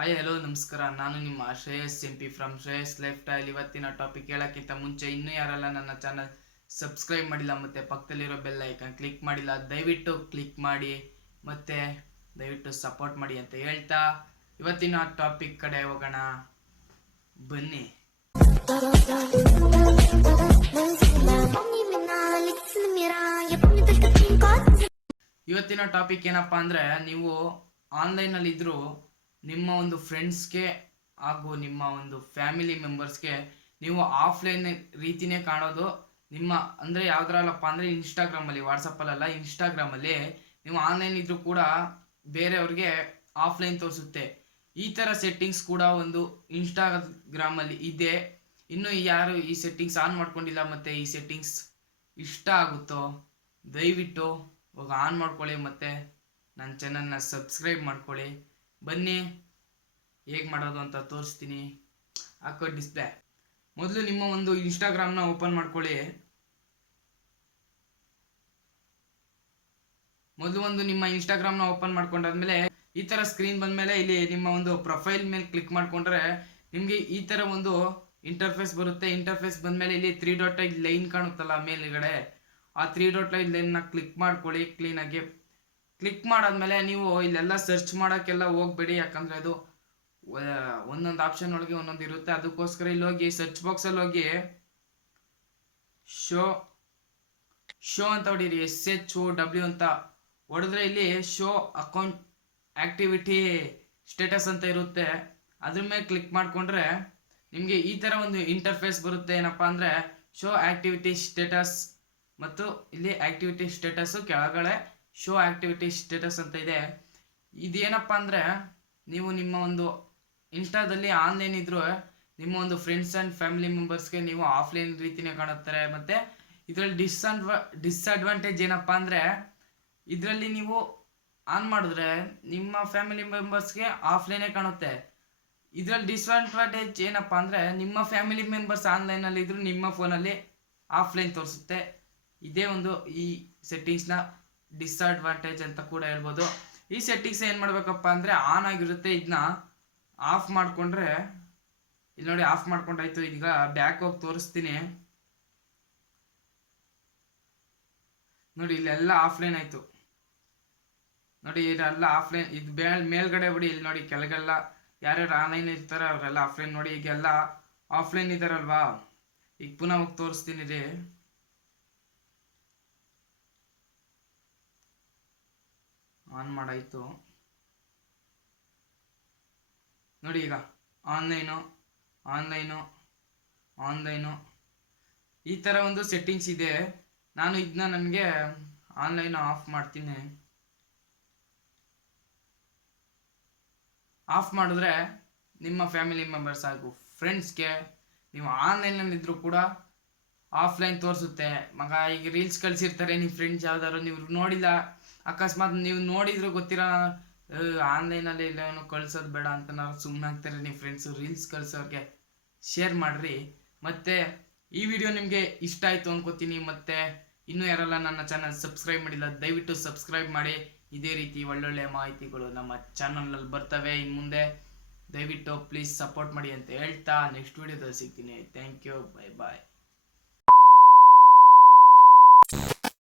Hi hello ನಮಸ್ಕಾರ. ನಾನು ನಿಮ್ಮ Shreyas MP from Shreyas life style. ಇವತ್ತಿನ ಟಾಪಿಕ್ ಹೇಳೋಕ್ಕಿಂತ ಮುಂಚೆ ಇನ್ನೂ ಯಾರೆಲ್ಲ ನನ್ನ ಚಾನಲ್ ಸಬ್ಸ್ಕ್ರೈಬ್ ಮಾಡಿಲ್ಲ ಮತ್ತು ಪಕ್ಕದಲ್ಲಿರೋ ಬೆಲ್ ಐಕನ್ ಕ್ಲಿಕ್ ಮಾಡಿಲ್ಲ, ದಯವಿಟ್ಟು ಕ್ಲಿಕ್ ಮಾಡಿ ಮತ್ತು ದಯವಿಟ್ಟು ಸಪೋರ್ಟ್ ಮಾಡಿ ಅಂತ ಹೇಳ್ತಾ ಇವತ್ತಿನ ಟಾಪಿಕ್ ಕಡೆ ಹೋಗೋಣ ಬನ್ನಿ. ಇವತ್ತಿನ ಟಾಪಿಕ್ ಏನಪ್ಪ ಅಂದರೆ, ನೀವು ಆನ್ಲೈನಲ್ಲಿ ಇದ್ದರೂ ನಿಮ್ಮ ಒಂದು ಫ್ರೆಂಡ್ಸ್ಗೆ ಹಾಗೂ ನಿಮ್ಮ ಒಂದು ಫ್ಯಾಮಿಲಿ ಮೆಂಬರ್ಸ್ಗೆ ನೀವು ಆಫ್ಲೈನ್ ರೀತಿಯೇ ಕಾಣೋದು. ನಿಮ್ಮ ಅಂದರೆ ಯಾವುದ್ರಲ್ಲಪ್ಪ ಅಂದರೆ ಇನ್ಸ್ಟಾಗ್ರಾಮಲ್ಲಿ, ವಾಟ್ಸಪ್ಪಲ್ಲ, ಇನ್ಸ್ಟಾಗ್ರಾಮಲ್ಲಿ ನೀವು ಆನ್ಲೈನ್ ಇದ್ದರೂ ಕೂಡ ಬೇರೆಯವ್ರಿಗೆ ಆಫ್ಲೈನ್ ತೋರಿಸುತ್ತೆ. ಈ ಥರ ಸೆಟ್ಟಿಂಗ್ಸ್ ಕೂಡ ಒಂದು ಇನ್ಸ್ಟಾಗ್ರಾಮಲ್ಲಿ ಇದೆ. ಇನ್ನೂ ಯಾರು ಈ ಸೆಟ್ಟಿಂಗ್ಸ್ ಆನ್ ಮಾಡ್ಕೊಂಡಿಲ್ಲ ಮತ್ತು ಈ ಸೆಟ್ಟಿಂಗ್ಸ್ ಇಷ್ಟ ಆಗುತ್ತೋ ದಯವಿಟ್ಟು ಹೋಗಿ ಆನ್ ಮಾಡ್ಕೊಳ್ಳಿ ಮತ್ತು ನನ್ನ ಚಾನಲ್ನ ಸಬ್ಸ್ಕ್ರೈಬ್ ಮಾಡ್ಕೊಳ್ಳಿ. ಬನ್ನಿ ಹೇಗೆ ಮಾಡೋದು ಅಂತ ತೋರಿಸ್ತೀನಿ. ಹಾಕೋ ಡಿಸ್ಪ್ಲೇ. ಮೊದಲು ನಿಮ್ಮ ಒಂದು ಇನ್ಸ್ಟಾಗ್ರಾಮ್ನ ಓಪನ್ ಮಾಡ್ಕೊಳ್ಳಿ. ನಿಮ್ಮ ಇನ್ಸ್ಟಾಗ್ರಾಮ್ನ ಓಪನ್ ಮಾಡ್ಕೊಂಡಾದ್ಮೇಲೆ ಈ ಥರ ಸ್ಕ್ರೀನ್ ಬಂದಮೇಲೆ ಇಲ್ಲಿ ನಿಮ್ಮ ಒಂದು ಪ್ರೊಫೈಲ್ ಮೇಲೆ ಕ್ಲಿಕ್ ಮಾಡಿಕೊಂಡ್ರೆ ನಿಮಗೆ ಈ ಥರ ಒಂದು ಇಂಟರ್ಫೇಸ್ ಬರುತ್ತೆ. ಇಂಟರ್ಫೇಸ್ ಬಂದಮೇಲೆ ಇಲ್ಲಿ 3 ಡಾಟ್ ಲೈನ್ ಕಾಣುತ್ತಲ್ಲ ಮೇಲ್ಗಡೆ, ಆ 3 ಡಾಟ್ ಲೈನ್ನ ಕ್ಲಿಕ್ ಮಾಡ್ಕೊಳ್ಳಿ. ಕ್ಲೀನಾಗಿ ಕ್ಲಿಕ್ ಮಾಡಾದ್ಮೇಲೆ ನೀವು ಇಲ್ಲೆಲ್ಲ ಸರ್ಚ್ ಮಾಡೋಕ್ಕೆಲ್ಲ ಹೋಗ್ಬೇಡಿ, ಯಾಕಂದರೆ ಅದು ಒಂದೊಂದು ಆಪ್ಷನ್ ಒಳಗೆ ಒಂದೊಂದು ಇರುತ್ತೆ. ಅದಕ್ಕೋಸ್ಕರ ಇಲ್ಲಿ ಹೋಗಿ ಸರ್ಚ್ ಬಾಕ್ಸಲ್ಲಿ ಹೋಗಿ ಶೋ ಅಂತ ಹೊಡೀರಿ. SHOW ಅಂತ ಹೊಡೆದ್ರೆ ಇಲ್ಲಿ ಶೋ ಅಕೌಂಟ್ ಆಕ್ಟಿವಿಟಿ ಸ್ಟೇಟಸ್ ಅಂತ ಇರುತ್ತೆ. ಅದ್ರ ಮೇಲೆ ಕ್ಲಿಕ್ ಮಾಡಿಕೊಂಡ್ರೆ ನಿಮಗೆ ಈ ಥರ ಒಂದು ಇಂಟರ್ಫೇಸ್ ಬರುತ್ತೆ. ಏನಪ್ಪ ಅಂದರೆ ಶೋ ಆಕ್ಟಿವಿಟಿ ಸ್ಟೇಟಸ್, ಮತ್ತು ಇಲ್ಲಿ ಆಕ್ಟಿವಿಟಿ ಸ್ಟೇಟಸ್ಸು ಕೆಳಗಡೆ ಶೋ ಆಕ್ಟಿವಿಟಿ ಸ್ಟೇಟಸ್ ಅಂತ ಇದೆ. ಇದೇನಪ್ಪ ಅಂದರೆ ನೀವು ನಿಮ್ಮ ಒಂದು ಇನ್ಸ್ಟಾದಲ್ಲಿ ಆನ್ಲೈನ್ ಇದ್ದರೂ ನಿಮ್ಮ ಒಂದು ಫ್ರೆಂಡ್ಸ್ ಆ್ಯಂಡ್ ಫ್ಯಾಮಿಲಿ ಮೆಂಬರ್ಸ್ಗೆ ನೀವು ಆಫ್ಲೈನ್ ರೀತಿಯೇ ಕಾಣುತ್ತಾರೆ. ಮತ್ತು ಇದರಲ್ಲಿ ಡಿಸ್ಅಡ್ವಾಂಟೇಜ್ ಏನಪ್ಪ ಅಂದರೆ, ಇದರಲ್ಲಿ ನೀವು ಆನ್ ಮಾಡಿದ್ರೆ ನಿಮ್ಮ ಫ್ಯಾಮಿಲಿ ಮೆಂಬರ್ಸ್ಗೆ ಆಫ್ಲೈನೇ ಕಾಣುತ್ತೆ. ಇದರಲ್ಲಿ ಡಿಸ್ಅಡ್ವಾಂಟೇಜ್ ಏನಪ್ಪ ಅಂದರೆ, ನಿಮ್ಮ ಫ್ಯಾಮಿಲಿ ಮೆಂಬರ್ಸ್ ಆನ್ಲೈನಲ್ಲಿ ಇದ್ದರೂ ನಿಮ್ಮ ಫೋನಲ್ಲಿ ಆಫ್ಲೈನ್ ತೋರಿಸುತ್ತೆ. ಇದೇ ಒಂದು ಈ ಸೆಟ್ಟಿಂಗ್ಸ್ನ ಡಿಸ್ಅಡ್ವಾಂಟೇಜ್ ಅಂತ ಕೂಡ ಹೇಳ್ಬೋದು. ಈ ಸೆಟ್ಟಿಂಗ್ಸ್ ಏನು ಮಾಡಬೇಕಪ್ಪ ಅಂದರೆ, ಆನ್ ಆಗಿರುತ್ತೆ, ಇದನ್ನ ಆಫ್ ಮಾಡಿಕೊಂಡ್ರೆ ಇಲ್ಲಿ ನೋಡಿ ಆಫ್ ಮಾಡ್ಕೊಂಡಾಯ್ತು. ಈಗ ಬ್ಯಾಕ್ ಹೋಗಿ ತೋರಿಸ್ತೀನಿ ನೋಡಿ. ಇಲ್ಲೆಲ್ಲ ಆಫ್ಲೈನ್ ಆಯಿತು ನೋಡಿ. ಇದೆಲ್ಲ ಆಫ್ಲೈನ್. ಇದು ಮೇಲ್ಗಡೆ ಬಿಡಿ, ಇಲ್ಲಿ ನೋಡಿ ಕೆಳಗೆಲ್ಲ ಯಾರ್ಯಾರು ಆನ್ಲೈನ್ ಇರ್ತಾರೆ ಅವರೆಲ್ಲ ಆಫ್ಲೈನ್ ನೋಡಿ. ಈಗೆಲ್ಲ ಆಫ್ಲೈನ್ ಇದ್ದಾರಲ್ವಾ. ಈಗ ಪುನಃ ಹೋಗಿ ತೋರಿಸ್ತೀನಿ ರೀ. ಆನ್ ಮಾಡಾಯಿತು ನೋಡಿ. ಈಗ ಆನ್ಲೈನು ಈ ಥರ ಒಂದು ಸೆಟ್ಟಿಂಗ್ಸ್ ಇದೆ. ನಾನು ಇದನ್ನ ನನಗೆ ಆನ್ಲೈನ್ ಆಫ್ ಮಾಡ್ತೀನಿ. ಆಫ್ ಮಾಡಿದ್ರೆ ನಿಮ್ಮ ಫ್ಯಾಮಿಲಿ ಮೆಂಬರ್ಸ್ ಹಾಗೂ ಫ್ರೆಂಡ್ಸ್ಗೆ ನೀವು ಆನ್ಲೈನಲ್ಲಿದ್ದರೂ ಕೂಡ ಆಫ್ಲೈನ್ ತೋರಿಸುತ್ತೆ. ಮಗ ಈಗ ರೀಲ್ಸ್ ಕಳಿಸಿರ್ತಾರೆ ನಿಮ್ಮ ಫ್ರೆಂಡ್ಸ್ ಯಾವ್ದಾದ್ರು, ನೀವು ನೋಡಿಲ್ಲ, ಅಕಸ್ಮಾತ್ ನೀವು ನೋಡಿದ್ರು ಗೊತ್ತಿರೋ ಆನ್ಲೈನಲ್ಲಿ ಇಲ್ಲೇನು ಕಳ್ಸೋದು ಬೇಡ ಅಂತ ನಾವು ಸುಮ್ಮನೆ ಆಗ್ತಾರೆ. ನಿಮ್ಮ ಫ್ರೆಂಡ್ಸು ರೀಲ್ಸ್ ಕಳ್ಸೋರಿಗೆ ಶೇರ್ ಮಾಡಿರಿ. ಮತ್ತು ಈ ವಿಡಿಯೋ ನಿಮಗೆ ಇಷ್ಟ ಆಯಿತು ಅನ್ಕೋತೀನಿ. ಮತ್ತು ಇನ್ನೂ ಯಾರೆಲ್ಲ ನನ್ನ ಚಾನಲ್ ಸಬ್ಸ್ಕ್ರೈಬ್ ಮಾಡಿಲ್ಲ ದಯವಿಟ್ಟು ಸಬ್ಸ್ಕ್ರೈಬ್ ಮಾಡಿ. ಇದೇ ರೀತಿ ಒಳ್ಳೊಳ್ಳೆ ಮಾಹಿತಿಗಳು ನಮ್ಮ ಚಾನಲ್ನಲ್ಲಿ ಬರ್ತವೆ ಇನ್ನು ಮುಂದೆ. ದಯವಿಟ್ಟು ಪ್ಲೀಸ್ ಸಪೋರ್ಟ್ ಮಾಡಿ ಅಂತ ಹೇಳ್ತಾ ನೆಕ್ಸ್ಟ್ ವಿಡಿಯೋದಲ್ಲಿ ಸಿಗ್ತೀನಿ. Thank you, bye bye.